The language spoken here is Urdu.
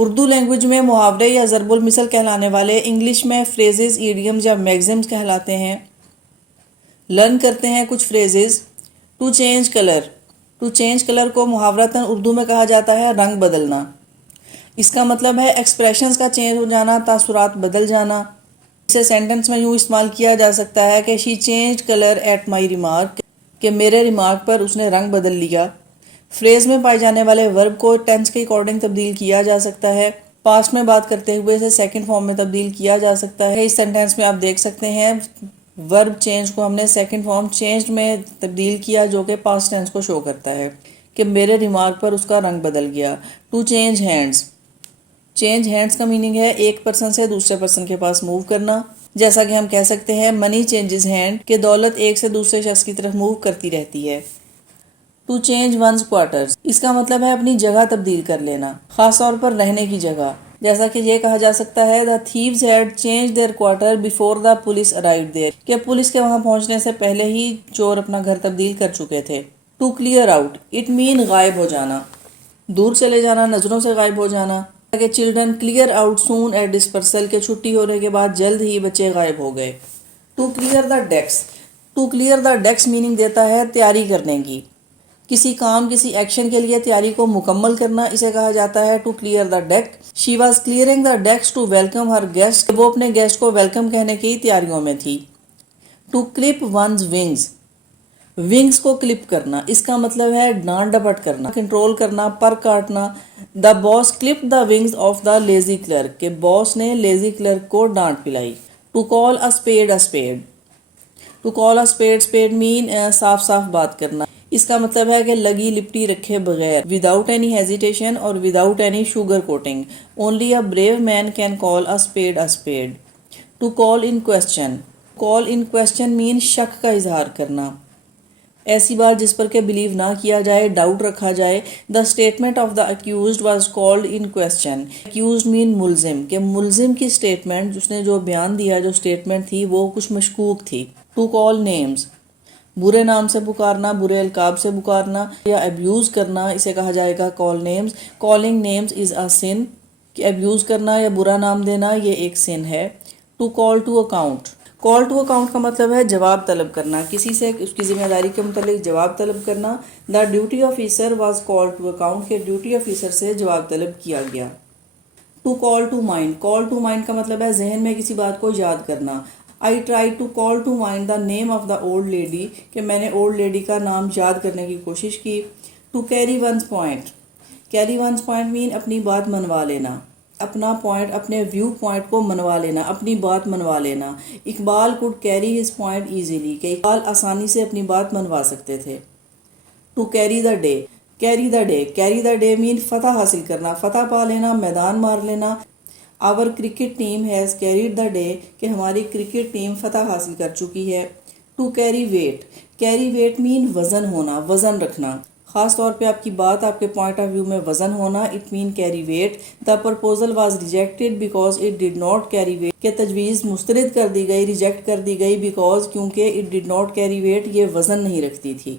اردو لینگویج میں محاورے یا ضرب المثل کہلانے والے انگلش میں فریزز، ایڈیمز یا میگزمز کہلاتے ہیں۔ لرن کرتے ہیں کچھ phrases. To change colour, to change colour کو محاورتاً اردو میں کہا جاتا ہے رنگ بدلنا۔ اس کا مطلب ہے ایکسپریشنز کا چینج ہو جانا، تاثرات بدل جانا۔ اسے سینٹنس میں یوں استعمال کیا جا سکتا ہے کہ she changed colour at my remark, کہ میرے ریمارک پر اس نے رنگ بدل لیا۔ فریز میں پائے جانے والے ورب کو ٹینس کے اکارڈنگ تبدیل کیا جا سکتا ہے۔ پاسٹ میں بات کرتے ہوئے اسے سیکنڈ فارم میں تبدیل کیا جا سکتا ہے۔ اس سینٹنس میں آپ دیکھ سکتے ہیں ورب چینج کو ہم نے سیکنڈ فارم چینجڈ میں تبدیل کیا، جو کہ پاسٹ ٹینس کو شو کرتا ہے کہ میرے ریمارک پر اس کا رنگ بدل گیا۔ To change hands, change hands کا میننگ ہے ایک پرسن سے دوسرے پرسن کے پاس موو کرنا۔ جیسا کہ ہم کہہ سکتے ہیں منی چینجز ہینڈ، کہ دولت ایک سے دوسرے شخص کی طرف موو کرتی رہتی ہے۔ ٹو چینج ونز کوارٹرز، اس کا مطلب ہے اپنی جگہ تبدیل کر لینا، خاص طور پر رہنے کی جگہ۔ جیسا کہ یہ کہا جا سکتا ہے the thieves had changed their quarter before the police arrived there، کہ پولیس کے وہاں پہنچنے سے پہلے ہی چور اپنا گھر تبدیل کر چکے تھے۔ To clear out, it mean غائب ہو جانا، دور چلے جانا، نظروں سے غائب ہو جانا۔ کہ children clear out soon at dispersal, کہ چھٹی ہونے کے بعد جلد ہی بچے غائب ہو گئے۔ To clear the decks, to clear the decks meaning دیتا ہے تیاری کرنے کی، کسی کام، کسی ایکشن کے لیے تیاری کو مکمل کرنا، اسے کہا جاتا ہے to clear the deck. She was clearing the decks to welcome her guest, وہ اپنے گیسٹ کو ویلکم کہنے کی تیاریوں میں تھی۔ To clip one's wings, wings کو کلپ کرنا، اس کا مطلب ہے ڈانٹ ڈپٹ کرنا، کنٹرول کرنا، پر کاٹنا۔ The boss clip the wings of the lazy clerk, کہ باس نے لیزی کلرک کو ڈانٹ پلائی۔ To call a spade a spade, to call a spade, spade مین صاف صاف بات کرنا، اس کا مطلب ہے کہ لگی لپٹی رکھے بغیر، وداؤٹ اینی ہیزیٹیشن اور without any sugar coating. Only a brave man can call a spade a spade. To call in question, call in question مین شک کا اظہار کرنا، ایسی بات جس پر کہ بلیو نہ کیا جائے، ڈاؤٹ رکھا جائے۔ The statement of the accused was called in question, accused مین ملزم، کہ ملزم کی اسٹیٹمنٹ، جس نے جو بیان دیا، جو اسٹیٹمنٹ تھی، وہ کچھ مشکوک تھی۔ ٹو کال نیمز، برے نام سے پکارنا، برے القاب سے پکارنا یا ابیوز کرنا، اسے کہا جائے گا کال نیمز۔ کالنگ نیمز از اے سن، کہ ابیوز کرنا یا برا نام دینا یہ ایک سن ہے۔ To call to account, call to account کا مطلب ہے جواب طلب کرنا، کسی سے اس کی ذمہ داری کے متعلق جواب طلب کرنا۔ The duty officer was call to account, کہ ڈیوٹی آفیسر سے جواب طلب کیا گیا۔ To call to mind, call to mind کا مطلب ہے ذہن میں کسی بات کو یاد کرنا۔ I try to call to mind the name of the old lady, کہ میں نے اولڈ لیڈی کا نام یاد کرنے کی کوشش کی۔ To carry one's point, carry one's point مین اپنی بات منوا لینا، اپنا پوائنٹ، اپنے ویو پوائنٹ کو منوا لینا، اپنی بات منوا لینا۔ Iqbal could carry his point easily, کہ اقبال آسانی سے اپنی بات منوا سکتے تھے۔ To carry the day, carry the day, carry the day مین فتح حاصل کرنا، فتح پا لینا، میدان مار لینا۔ Our cricket team has carried the day, کہ ہماری کرکٹ ٹیم فتح حاصل کر چکی ہے۔ To carry weight, carry weight مین وزن ہونا، وزن رکھنا، خاص طور پہ آپ کی بات، آپ کے پوائنٹ آف ویو میں وزن ہونا، it mean carry weight. The proposal was rejected because it did not carry weight, کہ تجویز مسترد کر دی گئی، ریجیکٹ کر دی گئی، بیکاز کیونکہ it did not carry weight, یہ وزن نہیں رکھتی تھی۔